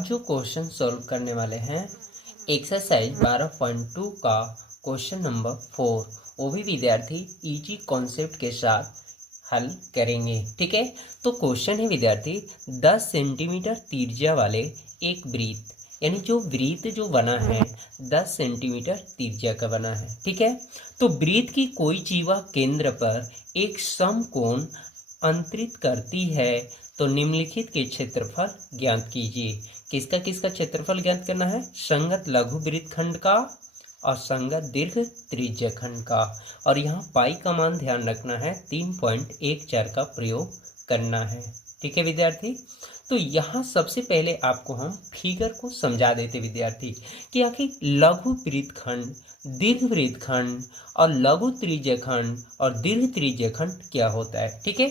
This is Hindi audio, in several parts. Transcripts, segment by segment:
जो क्वेश्चन सॉल्व करने वाले हैं एक्सरसाइज 12.2 का क्वेश्चन नंबर 4, वो भी विद्यार्थी इजी कॉन्सेप्ट के साथ हल करेंगे। ठीक है, तो क्वेश्चन है विद्यार्थी 10 सेंटीमीटर त्रिज्या वाले एक वृत्त, यानी जो वृत्त जो बना है 10 सेंटीमीटर त्रिज्या का बना है। ठीक है, तो वृत्त की कोई जीवा केंद्र पर एक समकोण अंतरित करती है तो निम्नलिखित के क्षेत्रफल ज्ञात कीजिए। किसका किसका क्षेत्रफल ज्ञात करना है? संगत लघु वृत्तखंड का और संगत दीर्घ त्रिज्या खंड का। और यहाँ पाई का मान ध्यान रखना है 3.14 का प्रयोग करना है। ठीक है विद्यार्थी, तो यहाँ सबसे पहले आपको हम फिगर को समझा देते विद्यार्थी कि आखिर लघु वृत्तखंड, दीर्घ वृत्तखंड और लघु त्रिज्या खंड और दीर्घ त्रिज्या खंड क्या होता है। ठीक है,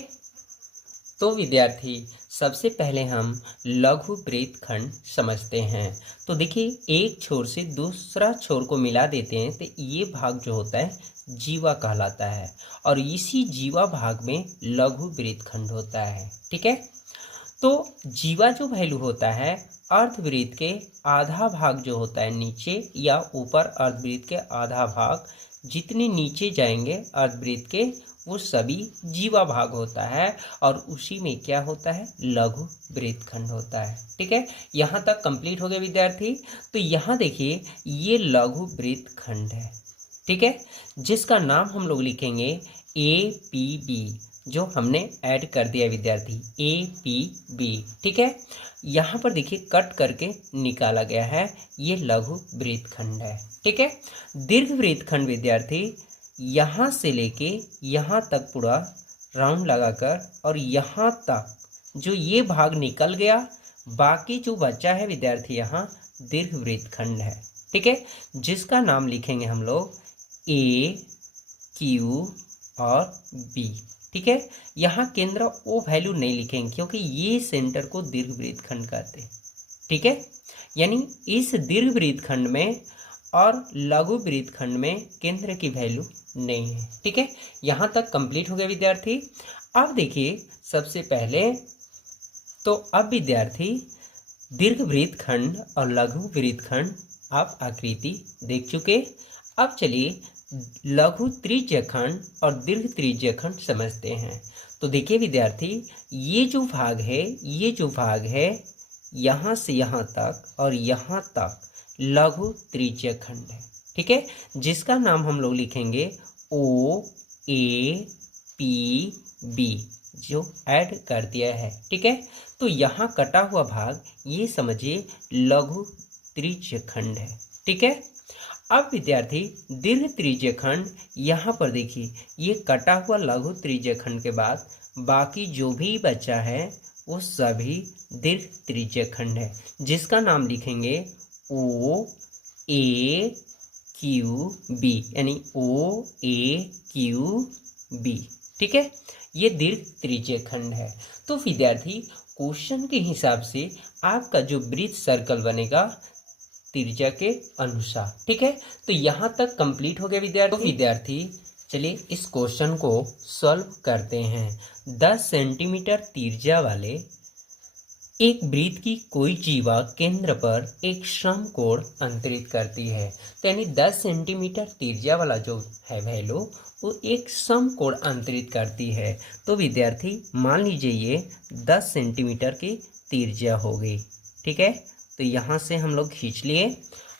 तो विद्यार्थी सबसे पहले हम लघु वृत्तखंड समझते हैं। तो देखिए, एक छोर से दूसरा छोर को मिला देते हैं तो ये भाग जो होता है जीवा कहलाता है, और इसी जीवा भाग में लघु वृत्तखंड होता है। ठीक है, तो जीवा जो वैल्यू होता है अर्धवृत्त के आधा भाग जो होता है नीचे या ऊपर, अर्धवृत्त के आधा भाग जितने नीचे जाएंगे अर्धवृत्त के वो सभी जीवा भाग होता है, और उसी में क्या होता है? लघु वृत्तखंड होता है। ठीक है, यहाँ तक कंप्लीट हो गया विद्यार्थी। तो यहाँ देखिए ये लघु वृत्तखंड है। ठीक है, जिसका नाम हम लोग लिखेंगे APB, जो हमने ऐड कर दिया विद्यार्थी APB। ठीक है, यहाँ पर देखिए कट करके निकाला गया है, ये लघु वृत्तखंड है। ठीक है, दीर्घ वृत्तखंड विद्यार्थी यहाँ से लेके यहाँ तक पूरा राउंड लगाकर और यहाँ तक जो ये भाग निकल गया, बाकी जो बचा है विद्यार्थी यहाँ दीर्घ वृत्तखंड है। ठीक है, जिसका नाम लिखेंगे हम लोग A, Q और B। ठीक है, यहाँ केंद्र ओ वैल्यू नहीं लिखेंगे क्योंकि ये सेंटर को दीर्घ वृत्तखंड कहते हैं। ठीक है, यानी इस दीर्घ वृत्तखंड में और लघु वृत्तखंड में केंद्र की वैल्यू नहीं है। ठीक है, यहाँ तक कंप्लीट हो गया विद्यार्थी। अब देखिए सबसे पहले तो अब विद्यार्थी दीर्घ वृत्तखंड और लघु वृत्तखंड आप आकृति देख चुके। अब चलिए लघु त्रिज्या खंड और दीर्घ त्रिज्या खंड समझते हैं। तो देखिए विद्यार्थी, ये जो भाग है यहाँ से यहाँ तक और यहाँ तक लघु त्रिज्या खंड है। ठीक है, जिसका नाम हम लोग लिखेंगे OAPB, जो ऐड कर दिया है। ठीक है, तो यहाँ कटा हुआ भाग ये समझिए लघु त्रिज्या खंड है। ठीक है, अब विद्यार्थी दीर्घ त्रिज्या खंड, यहाँ पर देखिए ये कटा हुआ लघु त्रिज्या खंड के बाद बाकी जो भी बचा है वो सभी दीर्घ त्रिज्या खंड है, जिसका नाम लिखेंगे OAQB, यानी OAQB। ठीक है, ये दीर्घ त्रिज्या खंड है। तो विद्यार्थी क्वेश्चन के हिसाब से आपका जो वृत्त सर्कल बनेगा त्रिज्या के अनुसार। ठीक है, तो यहाँ तक कंप्लीट हो गया विद्यार्थी। तो विद्यार्थी चलिए इस क्वेश्चन को सॉल्व करते हैं। 10 सेंटीमीटर त्रिज्या वाले एक वृत्त की कोई जीवा केंद्र पर एक समकोण अंतरित करती है। तो यानी 10 सेंटीमीटर त्रिज्या वाला जो है वैल्यू वो एक समकोण अंतरित करती है। तो विद्यार्थी मान लीजिए ये 10 सेंटीमीटर की त्रिज्या हो गई। ठीक है, तो यहाँ से हम लोग खींच लिए।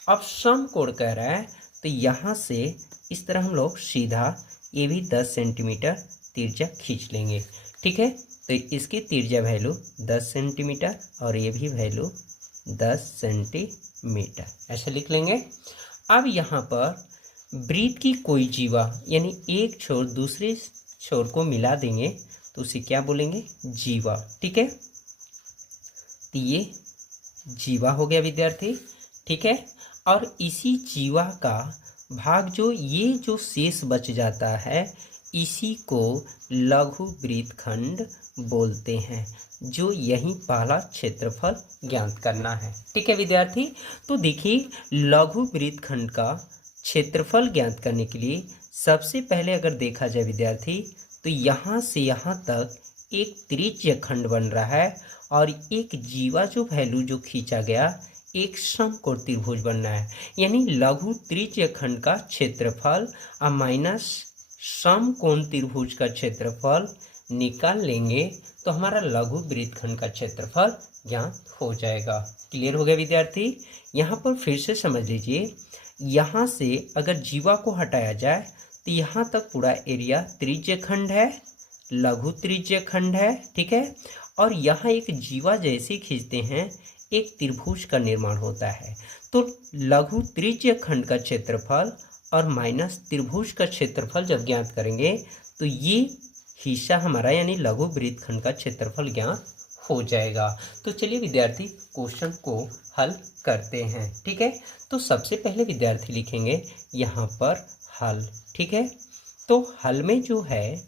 अब समकोण कह रहा है तो यहाँ से इस तरह हम लोग सीधा ये भी 10 सेंटीमीटर त्रिज्या खींच लेंगे। ठीक है, तो इसकी त्रिज्या वैल्यू 10 सेंटीमीटर और ये भी वैल्यू 10 सेंटीमीटर, ऐसे लिख लेंगे। अब यहाँ पर वृत्त की कोई जीवा, यानी एक छोर दूसरे छोर को मिला देंगे तो उसे क्या बोलेंगे? जीवा। ठीक है, तो ये जीवा हो गया विद्यार्थी। ठीक है, और इसी जीवा का भाग जो शेष बच जाता है इसी को लघु वृत्तखंड बोलते हैं, जो यही पहला क्षेत्रफल ज्ञात करना है। ठीक है विद्यार्थी, तो देखिए लघु वृत्तखंड का क्षेत्रफल ज्ञात करने के लिए सबसे पहले अगर देखा जाए विद्यार्थी तो यहाँ से यहाँ तक एक त्रिज्य खंड बन रहा है और एक जीवा जो वैल्यू जो खींचा गया एक समकोण त्रिभुज बन रहा है, यानी लघु त्रिज्य खंड का क्षेत्रफल और माइनस समकोण त्रिभुज का क्षेत्रफल निकाल लेंगे तो हमारा लघु वृत्तखंड का क्षेत्रफल ज्ञात हो जाएगा। क्लियर हो गया विद्यार्थी। यहाँ पर फिर से समझ लीजिए, यहाँ से अगर जीवा को हटाया जाए तो यहाँ तक पूरा एरिया त्रिज्य खंड है, लघु त्रिज्य खंड है, ठीक है। और यहाँ एक जीवा जैसे खींचते हैं एक त्रिभुज का निर्माण होता है। तो लघु त्रिज्य खंड का क्षेत्रफल और माइनस त्रिभुज का क्षेत्रफल जब ज्ञात करेंगे तो ये हिस्सा हमारा यानी लघु वृत्तखंड का क्षेत्रफल ज्ञात हो जाएगा। तो चलिए विद्यार्थी क्वेश्चन को हल करते हैं, ठीक है। तो सबसे पहले विद्यार्थी लिखेंगे यहाँ पर हल, ठीक है। तो हल में जो है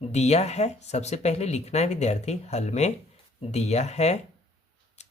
दिया है, सबसे पहले लिखना है विद्यार्थी, हल में दिया है,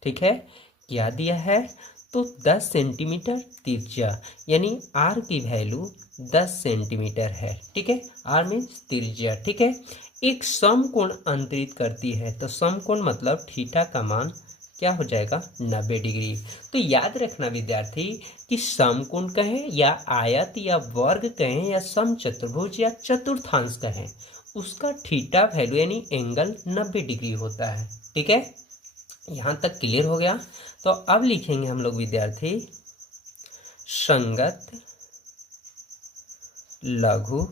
ठीक है। क्या दिया है तो 10 सेंटीमीटर त्रिज्या, यानी आर की वैल्यू 10 सेंटीमीटर है, ठीक है। आर मीन्स त्रिज्या, ठीक है। एक समकोण अंतरित करती है, तो समकोण मतलब थीटा का मान क्या हो जाएगा 90 डिग्री। तो याद रखना विद्यार्थी कि समकोण कहें या आयत या वर्ग कहें या समचतुर्भुज या चतुर्थांश कहें, उसका थीटा वैल्यू यानी एंगल 90 डिग्री होता है, ठीक है। यहाँ तक क्लियर हो गया। तो अब लिखेंगे हम लोग विद्यार्थी संगत लघु,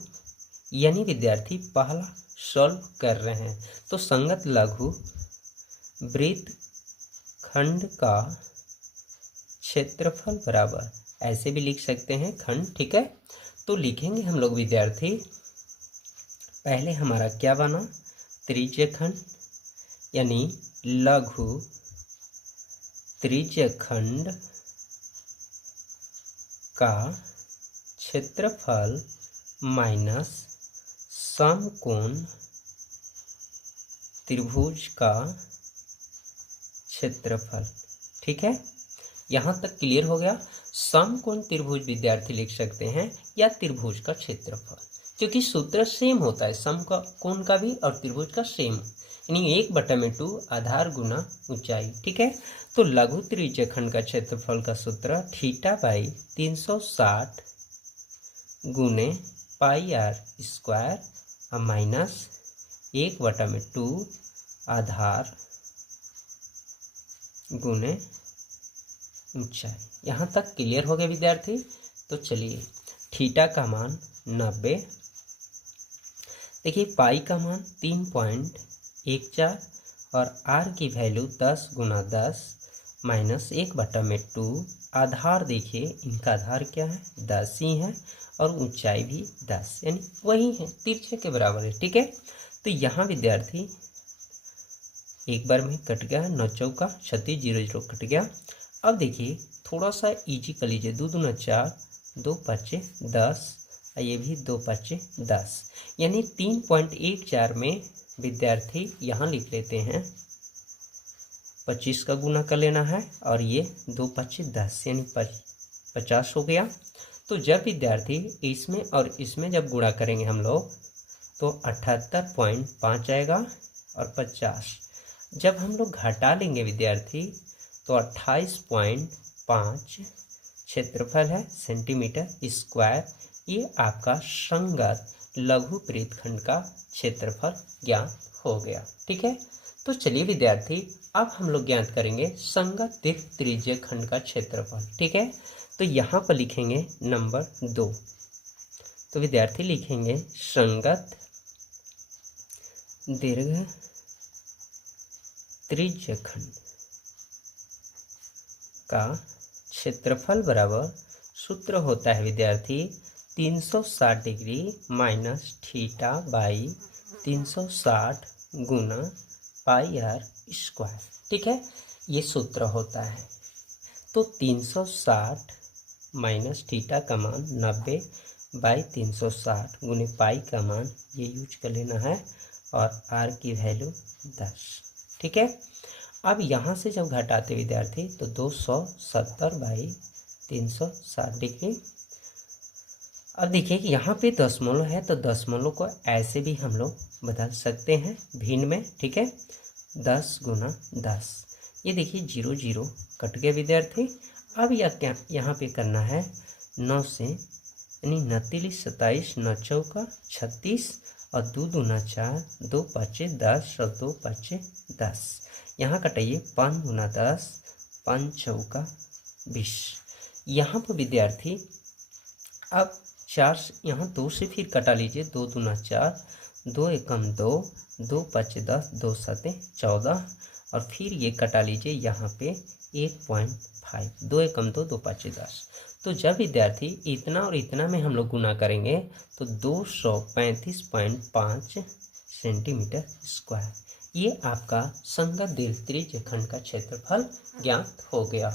यानी विद्यार्थी पहला सॉल्व कर रहे हैं तो संगत लघु वृत्तखंड का क्षेत्रफल बराबर, ऐसे भी लिख सकते हैं खंड, ठीक है। तो लिखेंगे हम लोग विद्यार्थी, पहले हमारा क्या बना त्रिज्य खंड, यानी लघु त्रिज्य खंड का क्षेत्रफल माइनस समकोण त्रिभुज का क्षेत्रफल, ठीक है। यहाँ तक क्लियर हो गया। समकोण त्रिभुज विद्यार्थी लिख सकते हैं या त्रिभुज का क्षेत्रफल, क्योंकि सूत्र सेम होता है, समकोण का भी और त्रिभुज का सेम, यानी 1/2 आधार गुना ऊंचाई, ठीक है। तो लघु त्रिज्य खंड का क्षेत्रफल का सूत्र थीटा बाई 360 गुने पाई आर स्क्वायर और माइनस 1/2 आधार गुने ऊंचाई। यहाँ तक क्लियर हो गया विद्यार्थी। तो चलिए थीटा का मान 90, देखिए पाई का मान 3.14 और आर की वैल्यू 10 गुना 10 माइनस 1/2। आधार देखिए इनका आधार क्या है 10 ही है और ऊंचाई भी 10, यानी वही है, तिरछे के बराबर है, ठीक है। तो यहाँ विद्यार्थी एक बार में कट गया, 9 चौका 36, 0 0 कट गया। अब देखिए थोड़ा सा इजी कर लीजिए, 2 दूना 4, 2 5 10, ये भी 2 5 10, यानी 3.14 में विद्यार्थी यहाँ लिख लेते हैं 25 का गुना कर लेना है और ये 2 5 10 यानी 50 हो गया। तो जब विद्यार्थी इसमें और इसमें जब गुणा करेंगे हम लोग तो 78.5 आएगा और 50 जब हम लोग घटा लेंगे विद्यार्थी तो 28.5 क्षेत्रफल है सेंटीमीटर स्क्वायर। ये आपका संगत लघु वृत्तखंड का क्षेत्रफल ज्ञात हो गया, ठीक है। तो चलिए विद्यार्थी अब हम लोग ज्ञात करेंगे संगत दीर्घ त्रिज्य खंड का क्षेत्रफल, ठीक है। तो यहाँ पर लिखेंगे नंबर 2। तो विद्यार्थी लिखेंगे संगत दीर्घ त्रिज्य खंड का क्षेत्रफल बराबर सूत्र होता है विद्यार्थी 360 डिग्री माइनस थीटा बाई 360 गुना पाई आर स्क्वायर, ठीक है। ये सूत्र होता है। तो 360 माइनस थीटा का मान 90 बाई 360 गुने पाई का मान ये यूज कर लेना है और आर की वैल्यू 10, ठीक है। अब यहाँ से जब घटाते विद्यार्थी तो 270 बाई 360 डिग्री। अब देखिए कि यहाँ पे दशमलव है तो दशमलव को ऐसे भी हम लोग बदल सकते हैं भिन्न में, ठीक है। 10 गुना 10, ये देखिए 0 0 कट गए विद्यार्थी। अब यह क्या यहाँ पे करना है, 9 से यानी 29 27 9 चौका 36 और 2 दूना 4 2 पाँचे 10 और 2 पाँचे 10। यहाँ कटाइए 5 गुना 10 5 चौका 20। यहाँ पर विद्यार्थी अब 4 यहाँ 2 से फिर कटा लीजिए, 2 दूना 4 2 एकम 2 2 पाँचे 10 2 साते 14 और फिर ये कटा लीजिए यहाँ पे 1.5 2 एकम 2 2 पाँचे 10। तो जब विद्यार्थी इतना और इतना में हम लोग गुना करेंगे तो 235.5 सेंटीमीटर स्क्वायर, ये आपका संगत त्रिज्यखंड का क्षेत्रफल ज्ञात हो गया।